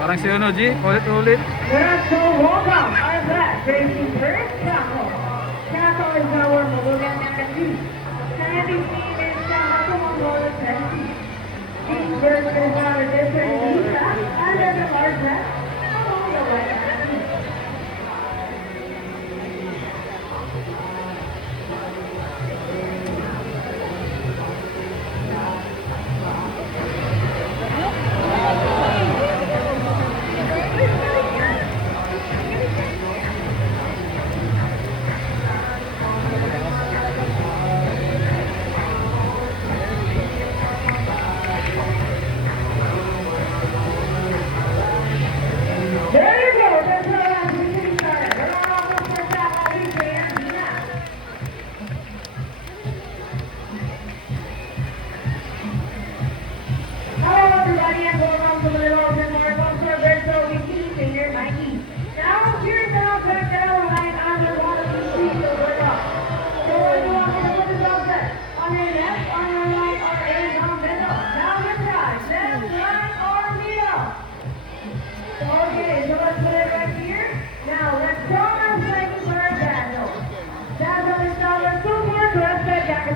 Parang si ano, G, ulit-ulit. Let's go welcome our black racing first Chaco. Chaco is our Molugan Nakati. Sandy's name is Chaco Mongola Sandy. Each version is on a different visa under the large rat along the white Nakati.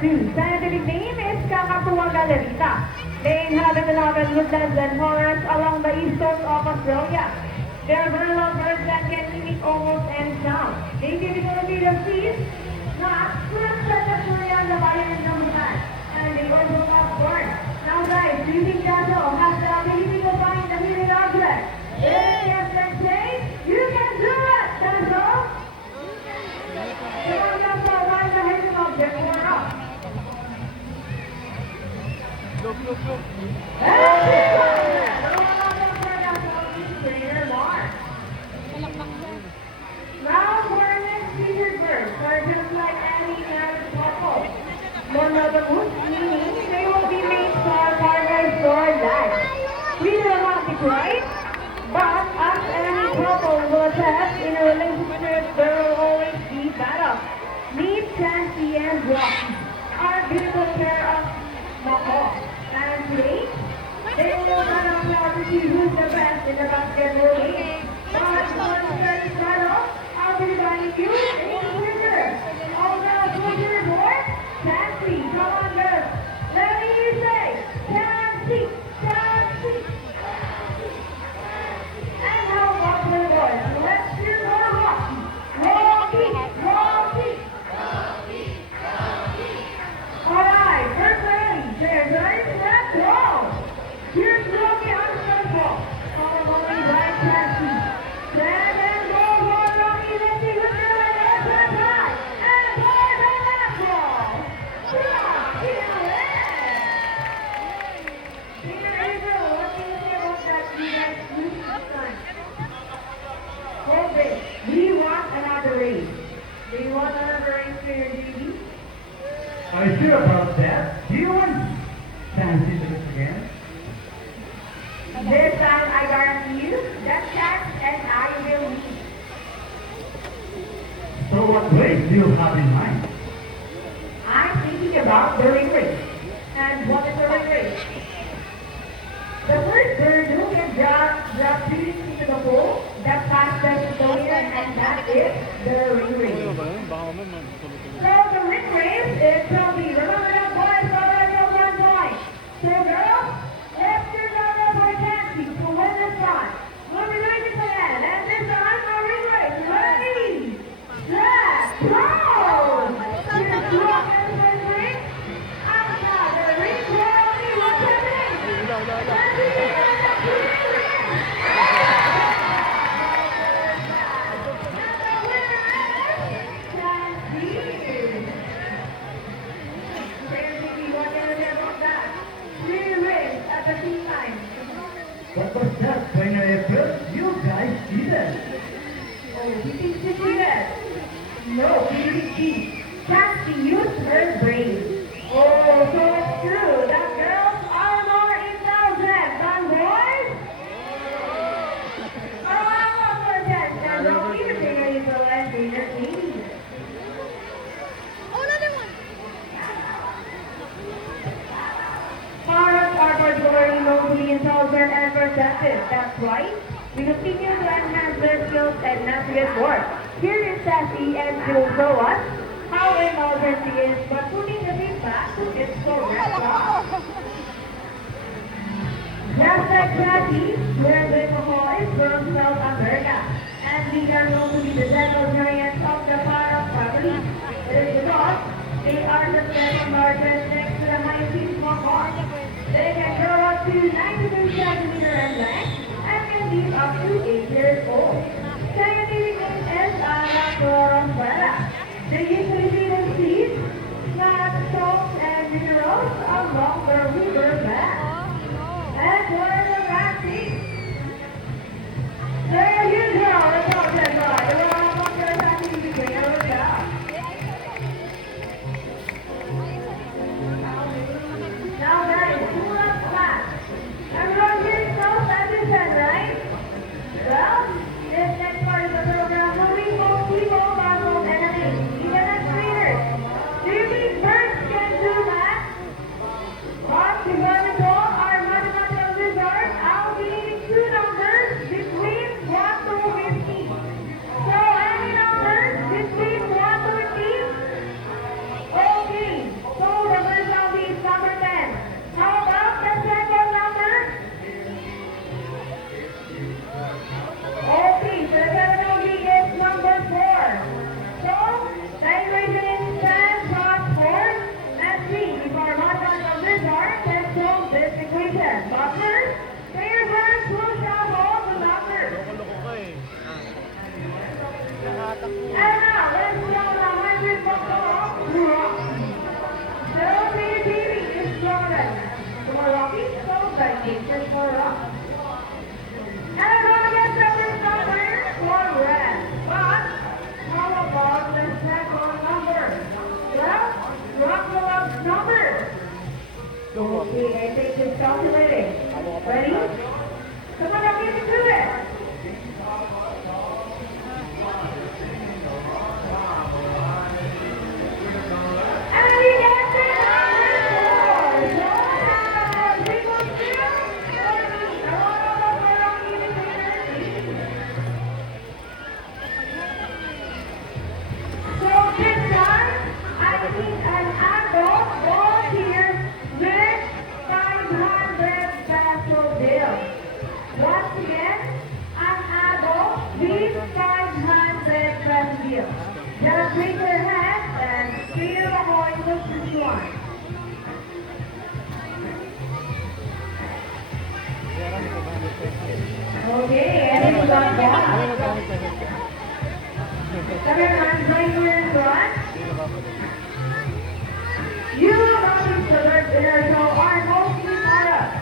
Scientific name is Kakatuwa galerita. They inhabit the northern woodlands and forests along the east coast of Australia. They are vertical birds that can mimic almost any sound. They typically of seeds, nuts, fruits such as durian, the vitamin number 9, and they also have corn. Now guys, do you think Dazzle has the ability to find the hidden object? Yes, let's say, you can do it, Dazzle! Come on, Dazzle, find the hidden object for us. Look, look, look. Now for our next featured birds, are just like any other couple. Monogamous, meaning they will be made for partners for life. We will not be right, but as any couple will have in a relationship, there will always be battle. Meet Chansey and Rocky, our beautiful pair of macaws. And today, they will battle now to see who's the best in the basketball game. But once they start off, I'll be inviting you a winner. All the winner board, Chansey, come on girls. Let me hear you say, Chansey, Chansey, Chansey. And how about the boys? Let's hear more Rocky. Rocky, Rocky. Alright, first ready, there's ready, let's go! Here's Rocky on the first ball, followed by Chansey. Then go for Rocky, let's see who's going to win this one high. And for the last ball, Rocky wins! Peter April, what do you say about that defense this time? Okay, we want another race. Do you want another race for your GB? Are you sure about that? Do you want Chansey to do it again? This time I guarantee you that Chance and I will win. So what race do you have in mind? I'm thinking about the ring race. And what is the ring race? The first bird who can drop two into the hole, that passes the winner, and that is the ring race. Ano ba yun? Baka naman, tuloy-tuloy. So the ring race is from the remember that boys already on 1 point. So girls, let's turn over for Chansey to win this one. We'll be doing this again. And this time our ring race. Ready, set, go! Here's Rock and the first ring. Outside the ring, Rocky, what's happening? Chansey, What was that, Trainer April? You guys cheated. Oh, he thinks he cheated. No, he didn't cheat. Chansey used her brain. Oh, so it's true that girls are more intelligent than boys? Oh, I'm not for that. Now, don't even think I need to let me entertain. Oh, another one. Forest are particularly mostly intelligent and representative. That's right. We continue to enhance their skills and not to get bored. Here is Sassy and she will show us how indulgent she is, but putting the thing back to its correct job. Just like Sassy, where the alcohol is from South America, and we are known to be the gentle giants of the Parang family. It is because they are the second largest next to the hyacinth macaw. They can grow up to 92 centimeters in length and can live up to 8 years old. Scientific name is Anachlorophora. They usually feed on seeds, nuts, salts, and minerals along the river bank. And what are the vaccines? There you go, the project guy. The one of your vaccines is bringing over down. Now guys, pull up class. Everyone here knows Anderson, right? Well, this next part of the program will be both people, muscles, and enemies, even as trainers. Do you think birds can do that? But before we go, our mathematical wizard, I'll be needing two numbers between 1 to 50. So any numbers between 1 to 50? Okay, so the first number is number 10. How about the second number? Okay, so the second number is number 4. So, the equation is 10 plus 4. Let's see if our mathematical wizard can solve this equation. But first, player first will shout all the numbers. And now, let's count 100 bucks off. So, player TV is stronger. The more rocky, so the nature for rock. And I'm gonna get the first number for red. But, how about the second number? Well, Rockwell's number. Okay, I think it's calculating. Ready? Come on, I'll give you to it. And he gets it number 4. So, people still, so this time, I need an adult volunteer with 500 peso bill. Once again, an adult with 500 peso bill. Just raise your hand and clear the voice of this one. Okay, anyone got that? Second hand right here in front. You will notice the words in our show are mostly products.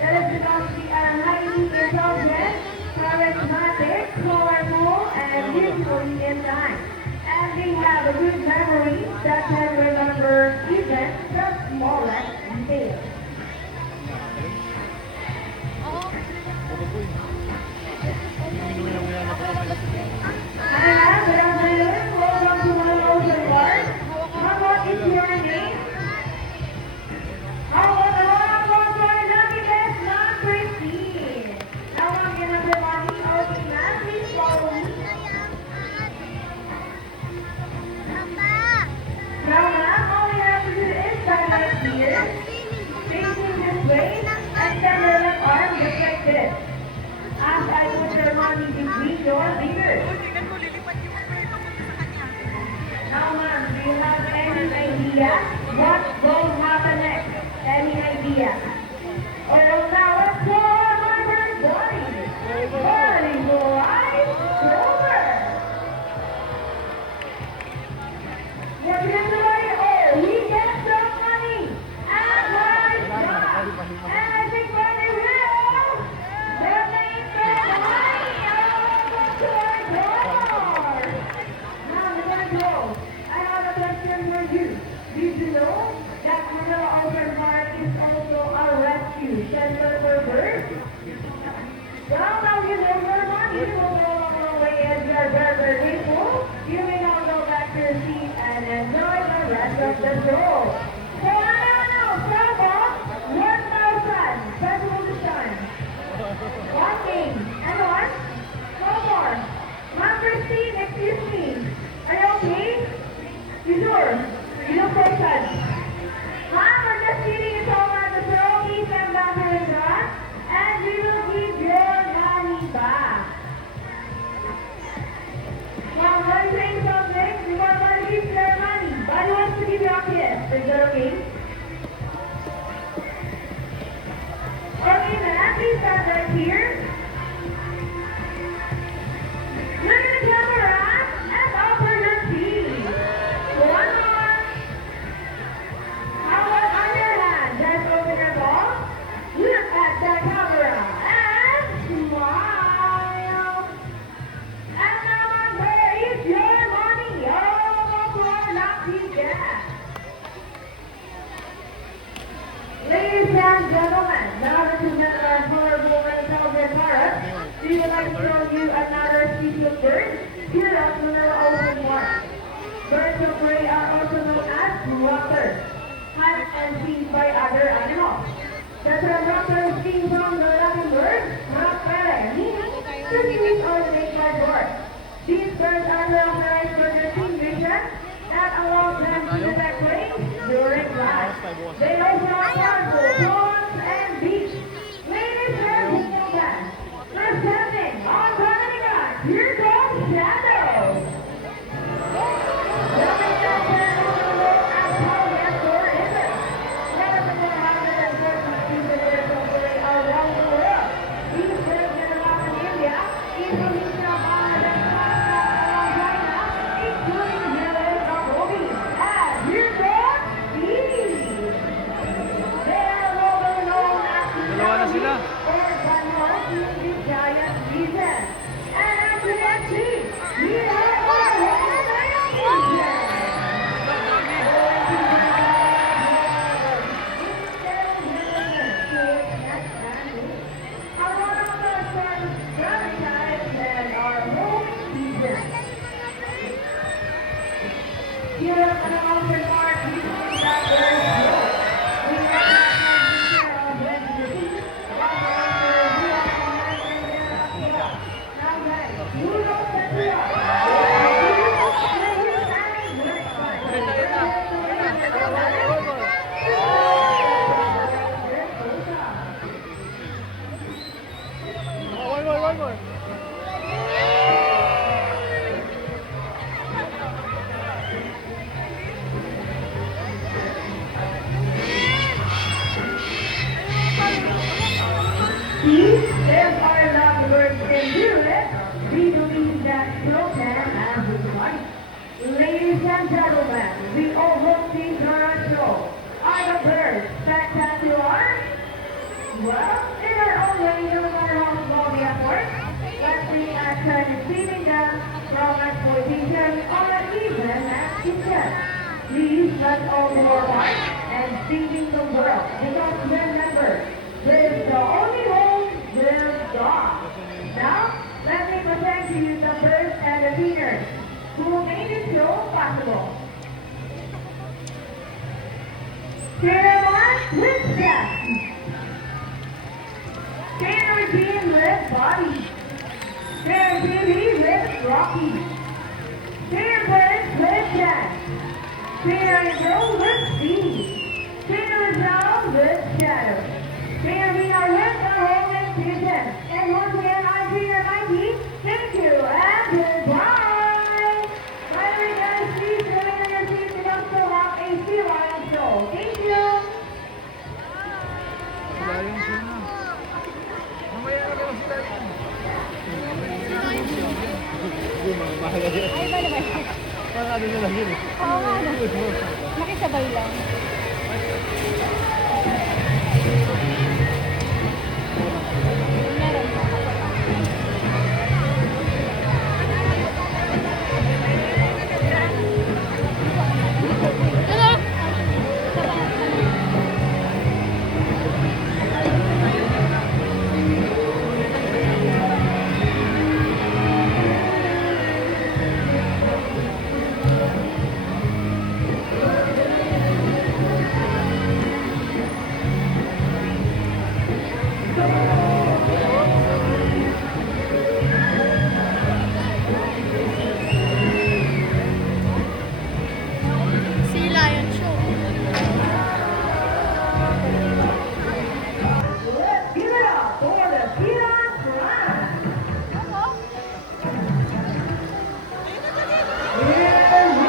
That is because we are highly intelligent, charismatic, colorful, and usually in time. And we have a good memory that can remember even the smallest details. Hi, good afternoon. Welcome to my ocean bar. How about is your name? How about the one for lucky guest number 15? Now I'm gonna be lucky. Okay, ma'am, please follow me. Now, ma'am, all we have to do is stand right here, facing this way, and send your left arm just like this. As I put your money between your fingers. Now, ma'am, do you have any idea what will happen next? Any idea? Well, now let's go on my first body. Body right over. What is the money? Oh, we get some money. And my God. And I think when they will, they're making some money over to our door. Now, before I go, I have a question for you. Did you know that Manila Open Bar is also a rescue center for birds? Well, now you know your money will no longer away as your burger people. You may now go back to your seat and enjoy the rest of the show. So I don't know, Starbucks, 1,000 pesos this time. right here. Look at the camera and offer your cheese. One more. How about on your hand? Just open your ball. Look at the camera and smile. And now where is your money? Oh, poor lucky cat. Ladies and gentlemen, now that you met our colorful and intelligent parrot, we would like to show you another species of bird. Here are the open one. Birds of prey are also known as raptors, hunted and seen by other animals. The term raptor is seen from the Latin word rapere, meaning to seize or make by birds. These birds are characterized for their keen vision that allows them to detect prey during flight. They also have powerful claws and beaks. Ladies and gentlemen, presenting on Dominica, here goes Shadow. Dominica can also known as Polyester or Isis. One of the 130 species of prey around the world. These birds get around in India, Indonesia, Bangladesh, along China, including yellow bumblebee. And here goes Steve. They are locally known as the Dalawa na sila. or Banwal in the giant region. And after that team, we have our Hawaiian region. Here at the mountain park, we believe that there is hope. We have of electricity. Now guys, you know that we are. One more. See, there's our love words in Europe. We believe that children have good money. Ladies and gentlemen, we all hope these are our show. Are the birds spectacular? Well, in our own way, no matter how small the effort, let's bring action in saving them from exploitation or even extinction. Please, let's all do our part and saving the world. Because remember, there's the only home, there's God. Now, let me present to you the birds and the singers who made this show possible. Caroline with Jack. Sarah Jean with Bobby. Sarah Judy with Rocky. Sarah Bird with Jack. Sarah Joe with Steve. Sarah Brown with Shadow. Sarah Rita with the Roman Season. And once again, I'm Peter Mikey. Thank you and goodbye. By the way, guys, please remain on your seats and also have a sea lion show. Thank you. Wala yung sila. Mamaya na meron sila. Ay, ba naman? Parang ano na lang yun eh. Oo nga, no? Nakisabay lang. Meron pa. Hello? Sea Lion Show. Let's give it up for the Peon Prime. Here we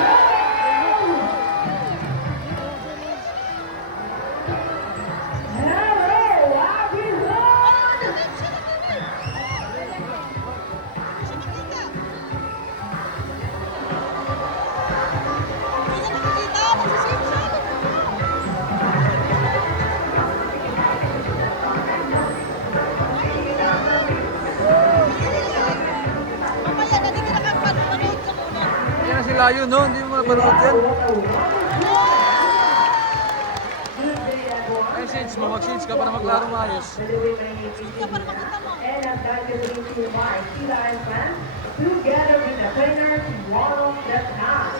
go! Hello, happy layo, no? Hindi mo mapanood yan. Ay, shades mo. Mag-shades ka para maglaro maayos. And I'm going to bring to my Sea Lion fans together with the trainers one of the time.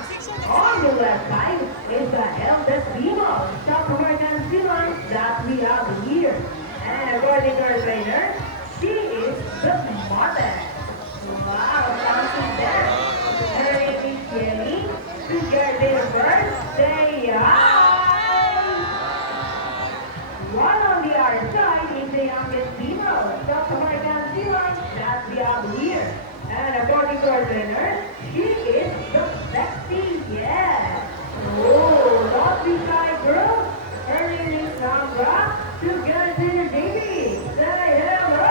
On the left side is the eldest female South American Sea Lion that we have here. And according to our trainer, she is the mother. Wow, something there. Her name is Jenny. Together with birthday. One on the other side is the youngest female South American Sea Lion that we have here. And according to our trainer, she is the sexy, yeah. Oh, not the shy girl. Her name is Sandra. Together with her baby. Say hello.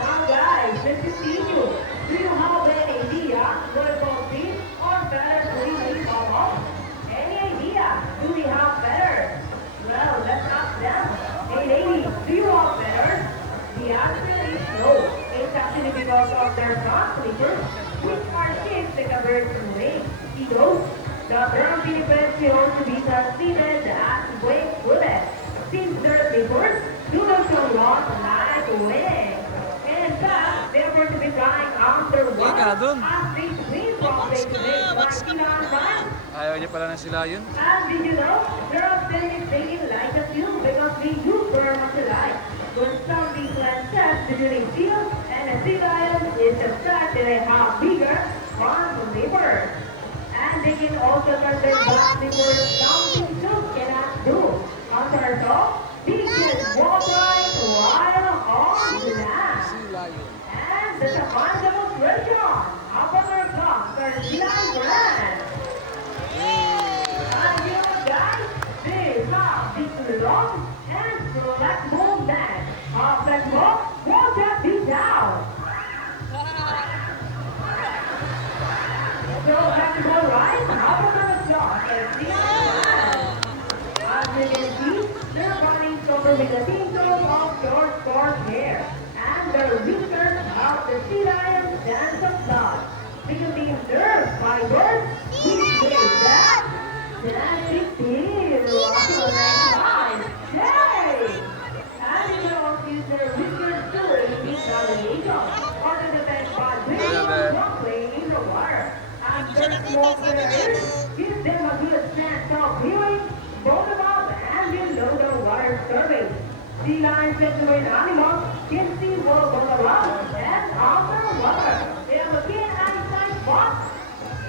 Now guys, let's continue. Do you have any idea what about this or better do we come up? Any idea? Do we have better? Well, let's ask them. Hey ladies, do you have better? The answer is no. It's actually because of their front slippers, which are shaped like a bird's wing. See those? The brown Philippines can also be considered as wing-footed, since their slippers do not so long like wings. And in fact, they appear to be flying underwater Ika na dun. as they swim from lake to lake like Silang Run. Ayaw niya pala ng sila yun. And did you know, they're often thinking like a fuel because they do burn much alike. When some big land sets between seal and a sea lion is the fact that they have bigger front livers. And they can also turn their back livers something two cannot do. Under top, they can walk right while on the land. Sila yun. And there's a fun demonstration. Up on their comes their sea lion brand. And you know guys, they have this long and flexible neck. Flexible, won't that be down? So flexible, right? Up on the top, and see as you can see, their bodies covered with a tinkle of short hair. And their whiskers have the sea lion's dance of blood. Because they observe by birds, which say that dancing is nice. Hey! And you can also use their whiskers to repeat navigation or to detect bad winds from playing in the water. And their small feathers gives them a good sense of hearing both above and below the water surface. Sea lions and marine animals can see both above and underwater. They have a keen eyesight but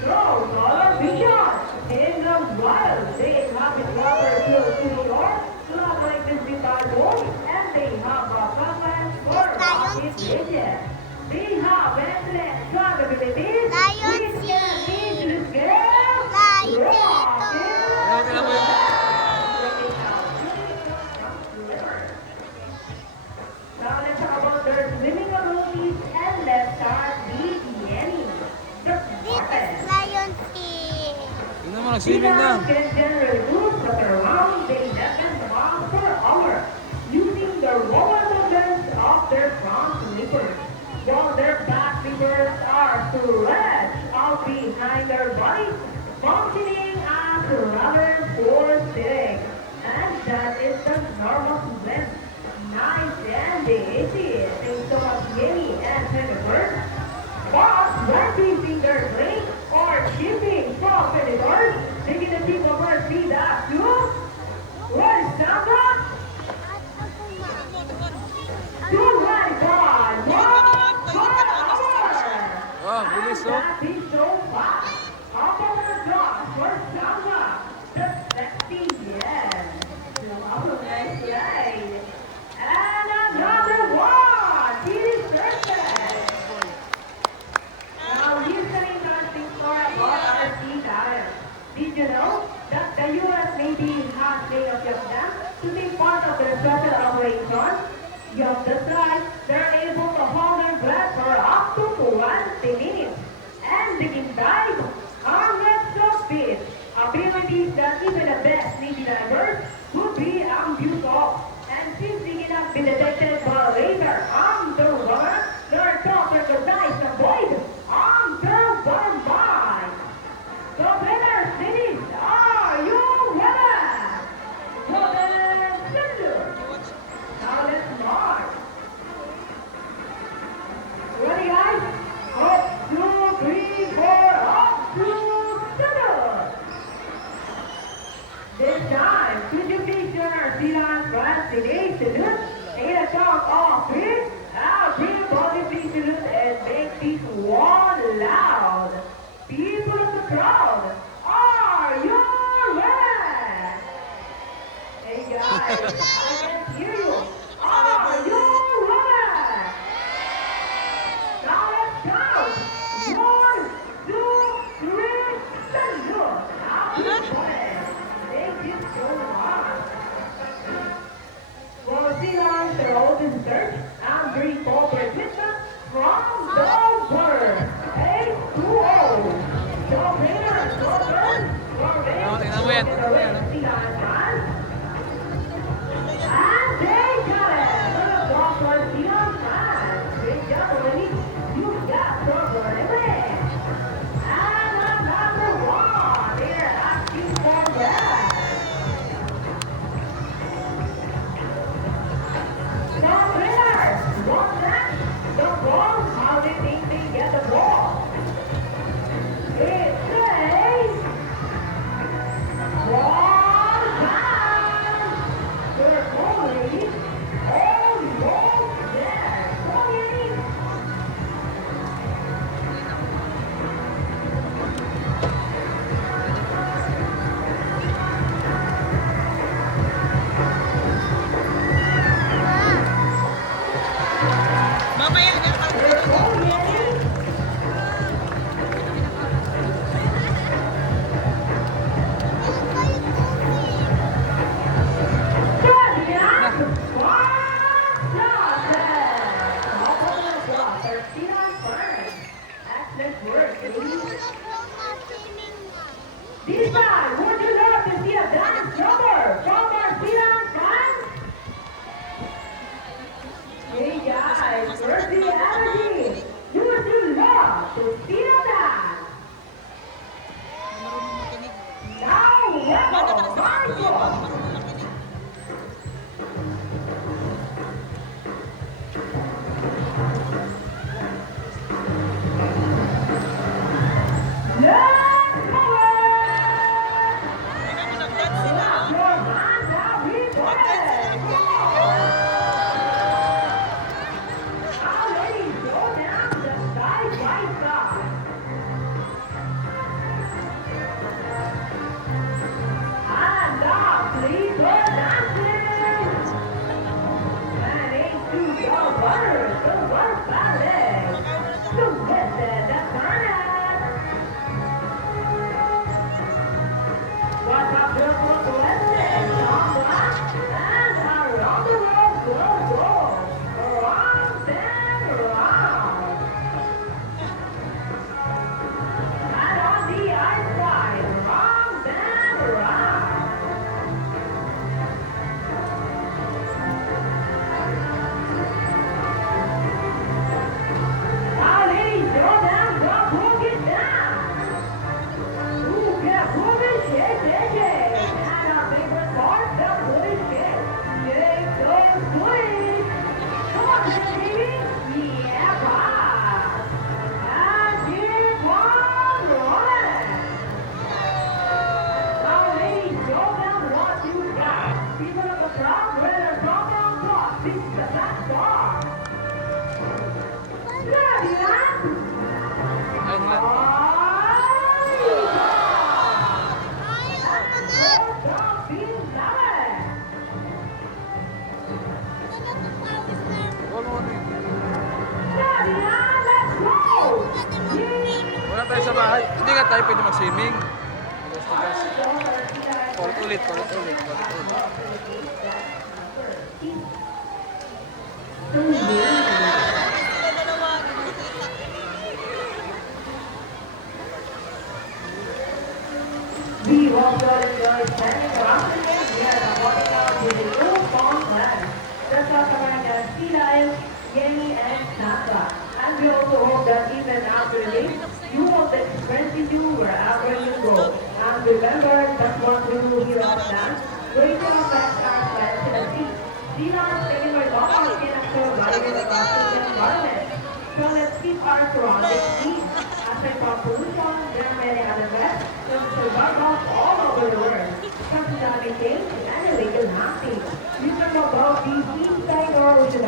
strong color vision. In the wild, they inhabit water close to the shore, not like this beside home, and they have a compass for rocket vision. They have excellent strong abilities, which can easily scale rockets. Now let's talk about their swimming abilities and let's start with Yenny, the smartest. Tingnan mo, nag-swimming na. Can generally move at around 11 miles per hour using the lower movements of their front flippers, while their back flippers are stretched out behind their bodies, functioning as rubber for sitting. And that is the normal movement. Nice and easy. Thanks so much, Jenny and Jennifer. But when facing their drink or shipping from predators, taking the tip of our This time, could you please join our Zealand fans today? Salute. And a count of three. Now, bring your body, please salute and make this one loud. People of the crowd, are you ready? Hey guys, I can hear you. Are you ready? Now let's count. 1, 2, 3, salute. Now keep going. Thank you so much. For Zealand's road in search, I'm very corporate witness from the world. 820. So, winners, so first, for Tingnan mo yan, tingnan mo yan. Zealand fans. And they got it. Good applause for Zealand fans. Great job, already. You got proper limit. And another one. They're asking for that. The winners. What's that? The ball. How they think they get the ball? It says 1 time. They're only almost there. Only. They're only. This time, would you love to see a dance number from our Zealand fans? Hey guys, where's the energy? Would you love to see a dance? Now, welcome, Marco! Let's go! Clap your hands, everybody! Now, ladies, go down the side by side. And up, please, go dancing! And into the water, ballet. To listen the turn. What's up, beautiful blessing? And around the world, go. Round and round. And on the outside, round and round. Now, ladies, go down, go, it down. Ooh, yeah, move it, shake. And our favorite part, the booty shake. Shake those booties. Come on, baby. Yeah, right. And keep on rolling. Now, ladies, go down what you got. People of the crowd, whether from or not, this is the best part. Yeah, you like? Ayun lang. Wala mo rin. Wala tayo sa bahay. Hindi nga tayo pwede mag-swimming. Ulit. We also enjoy spending around the day here at working out with the new farm plants. The South American sea lion, Yenny, and Santa. And we also hope that even after the day, you will experience it wherever you go. And remember that what we do here on land, going to affect our plants in the sea. Sea lions taking our bodies in a environment. So let's keep our surroundings clean